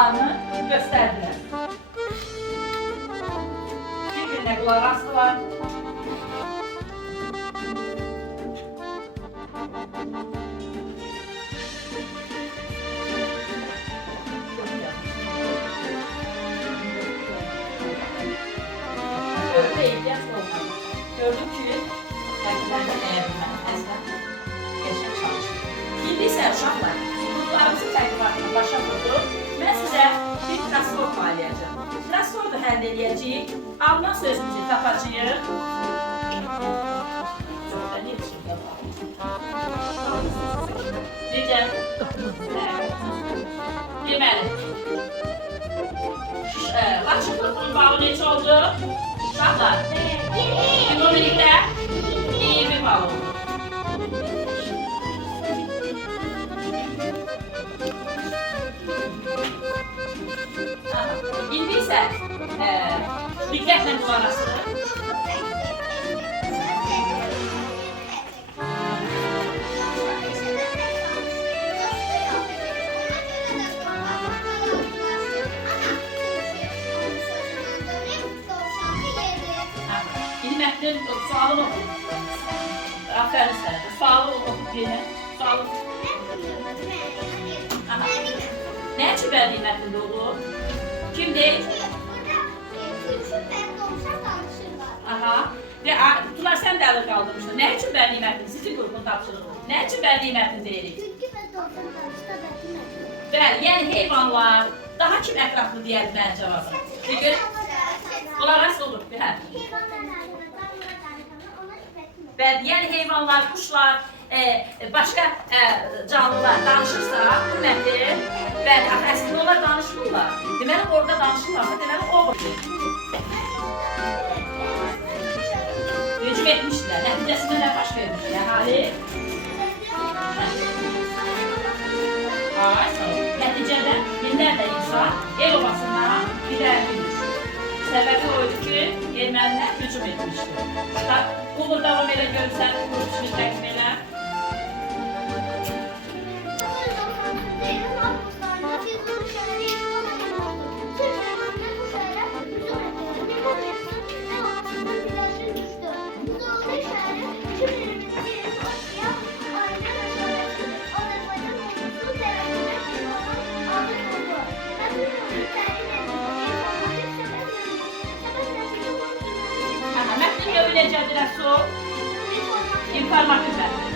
planlarını göstərdilər. Bir-birinə qulaq asdılar. Öyle ihtiyaç olmadı. Gördüm ki, həqiqətən dəyərlənməni əzlən geçək çalışır. İndi isə uşaqlar, qurtlarımızın təqdimatını başa vurduq. Mən sizə bir transport bağlayacağım. Transportu həll edəcəyik. Alman sözümüzü tapacağıq. Necə? Deməli. Laçın qrupunun bağı necə oldu? Uşaqlar. Ümumilikdə 20 bal oldu. İndi isə diqqətlə qulaq asın. Mətnin sualını oxu. Aferin sənə. Sualı oxu yenə. Sualı. Nə üçün bədii mətnində olur? Kim deyir? Aha. Tular sən dəli qaldırmışsın. Nə üçün bədii mətn? Sizin qrupun tapşırığı. Nə üçün bədii mətn deyirik? Bəli, yəni heyvanlar. Daha kim ətraflı deyərdi mənim cavabım? Çünki bunlar asıl olur. Bəli, yəni heyvanlar, quşlar, başqa canlılar danışırsa, bu mətn, bəli, əslində onlar danışmırlar. Deməli, orada danışırlarsa, deməli, o olur. Hücum etmişlər, nəticəsində nə baş vermişlər, əhali? Nəticədə minlərlə insan el obasından gidərmiş. Səbəbi oydu ki, ermənilər hücum etmişdi. Bunu davam elə görsən, quruluşunu təqdim elə. Mətnin növü necədir, Əsu? İnformativ mətn.